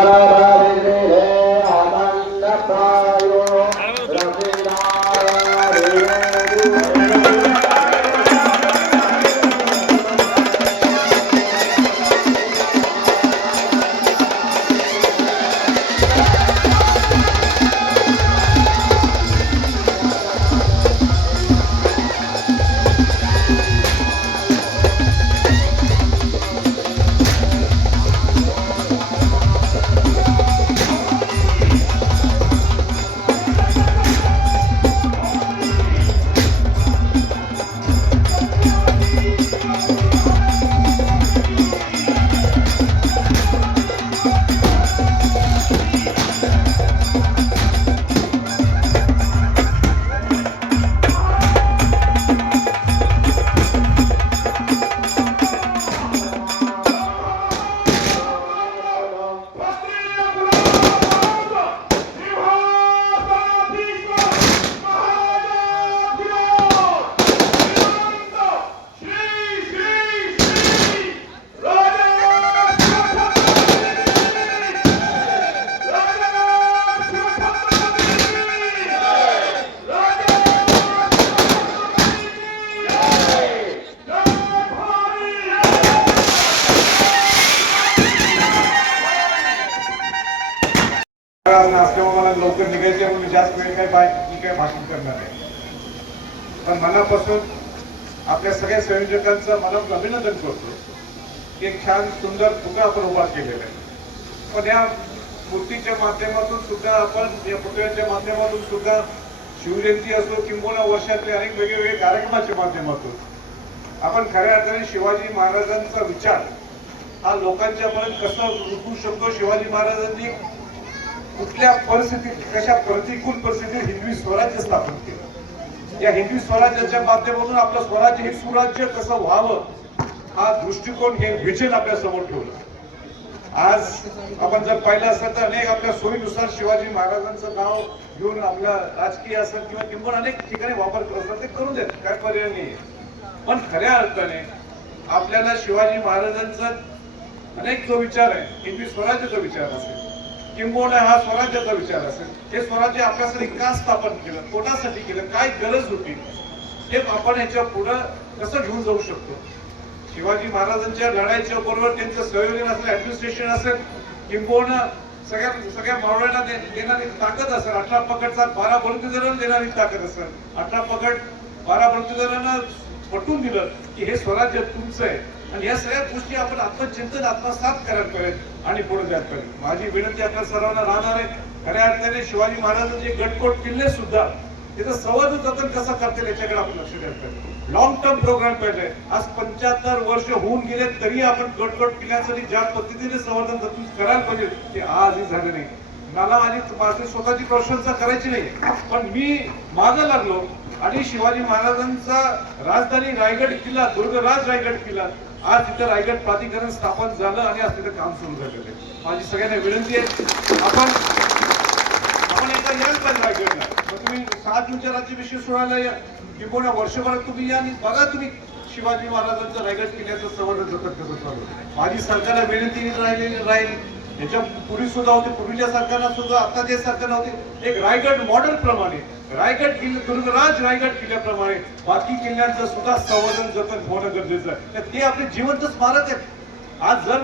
Para मला लवकर निघायचे म्हणून जास्त वेळ काय बाय मी काय भाषण करणार आहे पण मनापासून आपल्या सगळ्या संयोजकांचं मला अभिनंदन करतो की एक छान सुंदर पुतळा आपण उभा केलेला आहे. पण या मूर्तीच्या माध्यमातून सुद्धा आपण या पुतळ्याच्या माध्यमातून सुद्धा शिवजयंती असो किंबहुना वर्षातले अनेक वेगवेगळे कार्यक्रमाच्या माध्यमातून आपण खऱ्या अर्थाने शिवाजी महाराजांचा विचार हा लोकांच्या पर्यंत कसा रुजू शकतो? शिवाजी महाराजांनी कुठल्या परिस्थितीत कशा प्रतिकूल परिस्थितीत हिंदवी स्वराज्य स्थापन केलं? या हिंदवी स्वराज्याच्या माध्यमातून आपलं स्वराज्य हे सुराज्य कसं व्हावं हा दृष्टिकोन हे विजन आपल्यासमोर ठेवलं. आज आपण जर पाहिलं असेल तर अनेक आपल्या सोयीनुसार शिवाजी महाराजांचं नाव घेऊन आपल्या राजकीय असेल किंवा किंवा अनेक ठिकाणी वापर करत असतात ते करू देत काय पर्याय नाही पण खऱ्या अर्थाने आपल्याला शिवाजी महाराजांचा अनेक जो विचार आहे हिंदवी स्वराज्याचा विचार असेल किंबहुना हा स्वराज्याचा विचार असेल. हे स्वराज्य आपल्यासाठी का स्थापन केलं? कोणासाठी केलं? काय गरज होती? हे आपण याच्या पुढं कसं घेऊन जाऊ शकतो? शिवाजी महाराजांच्या लढाईच्या बरोबर त्यांचं संयोजन असेल ऍडमिनिस्ट्रेशन असेल किंबहुना सगळ्या सगळ्या मावळ्यांना देणारी ताकद असेल. अठरा पकडचा बारा बलुतेदारांना देणारी ताकद असेल. अठरा पकड बारा बलुतेदारांना पटवून दिलं की हे स्वराज्य तुमचं आहे. आणि या सगळ्या गोष्टी आपण आत्मचिंतन आत्मसात करायला पाहिजे आणि पुढे जायला पाहिजे माझी विनंती आपल्या सर्वांना राहणार आहे. खऱ्या अर्थाने शिवाजी महाराजांचे गटकोट किल्ले सुद्धा तिथं संवर्धन जतन कसं करतील याच्याकडे आपण लक्ष द्यायला पाहिजे. लॉंग टर्म प्रोग्राम पाहिजे. आज पंच्याहत्तर वर्ष होऊन गेले तरी आपण गटकोट किल्ल्यासाठी ज्या पद्धतीने संवर्धन जतन करायला पाहिजे ते आजही झालं नाही. मला माझी माझी स्वतःची प्रशंसा करायची नाही. पण मी मागं लागलो आणि शिवाजी महाराजांचा राजधानी रायगड किल्ला दुर्गराज रायगड किल्ला आज तिथं रायगड प्राधिकरण स्थापन झालं आणि आज तिथं काम सुरू झालेलं आहे. माझी सगळ्यांना विनंती आहे आपण आपण एकदा याच पाहिजे रायगडला. मग तुम्ही सहा जूनच्या राज्याभिषेक सोहळ्याला या. किंबहुना वर्षभरात तुम्ही या आणि बघा तुम्ही शिवाजी महाराजांचं रायगड किल्ल्याचं संवर्धन जतन कसं चालू माझी सरकारला विनंती राहिलेली राहील. याच्या पूर्वी सुद्धा होते पूर्वीच्या सरकारला सुद्धा आता जे सरकार होते एक रायगड मॉडेल प्रमाणे रायगड किल्ले दुर्गराज रायगड किल्ल्याप्रमाणे बाकी किल्ल्यांचं सुद्धा संवर्धन जतन होणं गरजेचं आहे. तर ते आपले जिवंत स्मारक आहेत. आज जर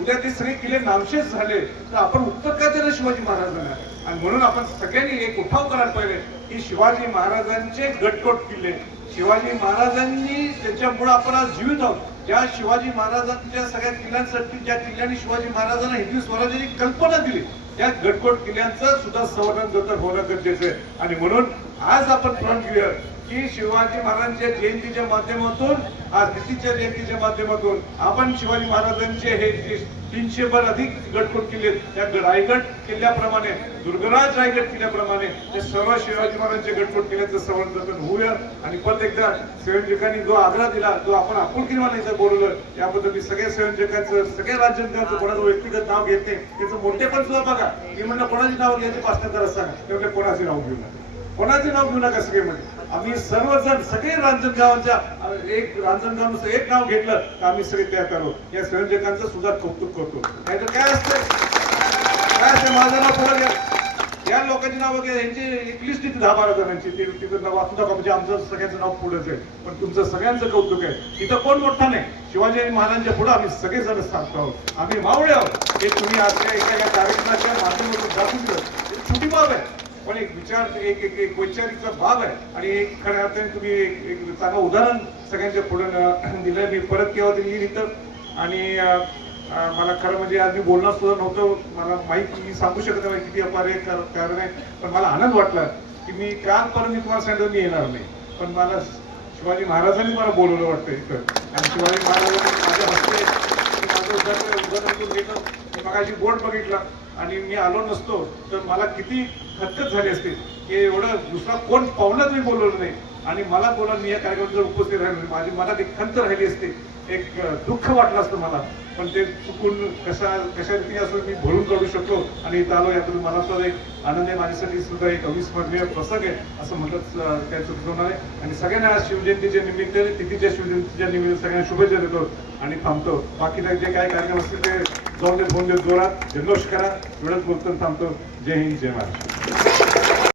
उद्या ते सगळे किल्ले नामशेष झाले तर आपण उत्तर काय दिलं शिवाजी महाराजांना आणि म्हणून आपण सगळ्यांनी एक उठाव करायला पाहिजे की शिवाजी महाराजांचे गटकोट किल्ले शिवाजी महाराजांनी त्याच्यामुळे आपण आज जीवित आहोत ज्या शिवाजी महाराजांच्या सगळ्या किल्ल्यांसाठी ज्या किल्ल्यांनी शिवाजी महाराजांना हिंदू स्वराज्याची कल्पना दिली त्या गटकोट किल्ल्यांचं सुद्धा संवर्धन जतन होणं गरजेचं आहे. आणि म्हणून आज आपण फ्रंट घेऊया की शिवाजी महाराजांच्या जयंतीच्या माध्यमातून आज तिथीच्या जयंतीच्या माध्यमातून आपण शिवाजी महाराजांचे हे जे तीनशे भर अधिक गडकोट किल्ले त्या रायगड किल्ल्याप्रमाणे दुर्गराज रायगड किल्ल्याप्रमाणे ते सर्व शिवाजी महाराजांचे गडकोट किल्ल्याचं संवर्धन होऊया. आणि परत एकदा संयोजकांनी जो आग्रह दिला जो आपण आपुलकीने म्हणायचं बोलवलं याबद्दल मी सगळ्या संयोजकांचं सगळ्या राज्यांचं कोणाचं व्यक्तिगत नाव घेत नाही. त्याचं मोठेपण सुद्धा बघा. मी म्हणलं कोणाची नाव घ्यायची नंतर सांगा. त्यामुळे कोणाचे नाव घेऊ नका. कोणाचे नाव घेऊ नका सगळे म्हणजे आम्ही सर्वजण सगळे रांजणगावांच्या एक रांजणगाव एक नाव घेतलं तर आम्ही सगळे तयार करतो या संयोजकांचं सुद्धा कौतुक करतो. नाहीतर काय असतं? माझं नाव पुढे घ्या. या लोकांची नावं घ्या. यांची एक लिस्ट तिथे दहा बारा जणांची. ती तिथं नाव वाचून टाका म्हणजे आमचं सगळ्यांचं नाव पुढंच आहे. पण तुमचं सगळ्यांचं कौतुक आहे. इथं कोण मोठा नाही? शिवाजी आणि महाराजांच्या पुढे आम्ही सगळे जण सांगतो आहोत. आम्ही मावळे आहोत. हे तुम्ही आजच्या एका या कार्यक्रमाच्या माध्यमातून दाखवून छोटी बाब आहे. पण एक विचार एक एक एक वैचारिकचा भाग आहे. आणि एक खऱ्या अर्थाने तुम्ही एक एक चांगलं उदाहरण सगळ्यांच्या पुढे दिलं. मी परत केव्हा तरी येईल इथं. आणि मला खरं म्हणजे आज मी बोलणं सुद्धा नव्हतं. मला माहिती मी सांगू शकत नाही किती अपार कार- कारण आहे. पण मला आनंद वाटला की मी कालपर्यंत मी तुम्हाला सांगितलं मी येणार नाही. पण मला शिवाजी महाराजांनी मला बोलवलं वाटतं इथं. आणि शिवाजी महाराजांनी माझ्या हस्ते माझं उदाहरण उदाहरण मग अशी मगाशी बोर्ड बघितला आणि मी आलो नसतो तर मला किती खतखत झाली असते. की एवढं दुसरा कोण पाहुणं मी बोलवलं नाही. आणि मला बोला मी या कार्यक्रमात जर उपस्थित राहिलो माझी मनात एक खंत राहिली असते. एक दुःख वाटलं असतं मला. पण ते चुकून कशा कशा रीतीने असं मी भरून काढू शकलो आणि इथं आलो यातून मला सुद्धा एक आनंद आहे माझ्यासाठी सुद्धा एक अविस्मरणीय प्रसंग आहे असं म्हटलंच त्या चुकवणार. आहे आणि सगळ्यांना आज शिवजयंतीच्या निमित्त तिथीच्या शिवजयंतीच्या निमित्त सगळ्यांना शुभेच्छा देतो आणि थांबतो. बाकी जे काय कार्यक्रम असतील ते जाऊन दे फोन देत जोरात जल्लोष करा एवढंच बोलतो थांबतो. जय हिंद जय महाराष्ट्र.